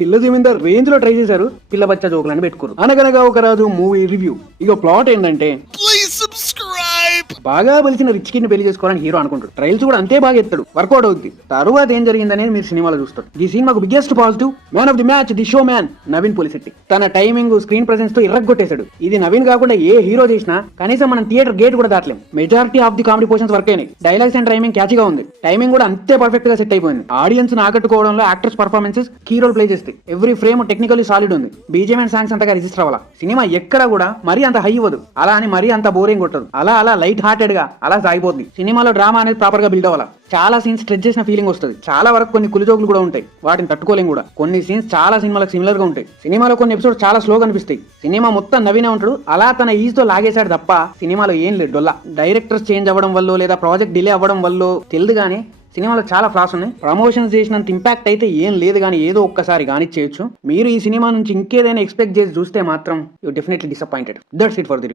పిల్ల జమీందార్ రేంజ్ లో ట్రై చేశారు, పిల్ల బచ్చా జోకులని పెట్టుకోరు. అనగనగా ఒక రాజు మూవీ రివ్యూ. ఇక ప్లాట్ ఏంటంటే, బాగా బలిసిన రిచ్ కిడ్ ని పెళ్లి చేసుకోవాలని హీరో అనుకుంటాడు. ట్రైల్స్ కూడా అంతే బాగా ఎత్తాడు, వర్కౌట్ అవుతుంది. తరువాత ఏం జరిగిందనేది మీరు సినిమాలో చూస్తారు. ఈ సినిమాకు biggest positive, man of the match, the show man Naveen Polishetty. తన టైమింగ్, స్క్రీన్ ప్రెసెన్స్ తో ఇర్రగొట్టేశాడు. ఇది నవీన్ కాకుండా ఏ హీరో చేసినా కనీసం మనం థియేటర్ గేట్ కూడా దాటలేం. Majority of the comedy portions work అయినాయి. డైలాగ్స్ అండ్ టైమింగ్ క్యాచ్ గా ఉంది. టైమింగ్ కూడా అంతే పర్ఫెక్ట్ గా సెట్ అయిపోయింది. ఆడియన్స్ ని ఆకట్టుకోవడంలో actors performances key role play చేస్తాయి. ఎవ్రీ ఫ్రేమ్ టెక్నికల్లీ సాలిడ్ ఉంది. బీజిఎం అండ్ సాంగ్స్ అంతగా రిజిస్టర్ అవ్వాల. సినిమా ఎక్కడ కూడా మరీ అంత హై ఇవ్వదు, అలా అని మరీ అంత బోరింగ్ కొట్టదు. అలా లైట్ హార్టెడ్ గా అలా సాగిపోతుంది. సినిమాలో డ్రామా అనేది ప్రాపర్ గా బిల్డ్ అవ్వాలా. చాలా సీన్స్ స్ట్రెచ్ చేసిన ఫీలింగ్ వస్తుంది. చాలా వరకు కొన్ని కులిజోకులు కూడా ఉంటాయి, వాటిని తట్టుకోలేం కూడా. కొన్ని సీన్స్ చాలా సినిమాలకు సిమిలర్ గా ఉంటాయి. సినిమాలో కొన్ని ఎపిసోడ్ చాలా స్లోగా అనిపిస్తాయి. సినిమా మొత్తం నవీనే ఉంటాడు, అలా తన ఈజ్ తో లాగేశాడు తప్ప సినిమాలో ఏం లేదు డొల్లా. డైరెక్టర్స్ చేంజ్ అవ్వడం వల్ల లేదా ప్రాజెక్ట్ డిలే అవ్వడం వల్ల తెలియదు కానీ సినిమాలో చాలా ఫ్లాస్ ఉన్నాయి. ప్రమోషన్స్ చేసినంత ఇంపాక్ట్ అయితే ఏం లేదు, కానీ ఏదో ఒక్కసారి కానీ చేయొచ్చు. మీరు ఈ సినిమా నుంచి ఇంకేదైనా ఎక్స్పెక్ట్ చేసి చూస్తే మాత్రం you definitely disappointed. That's it for the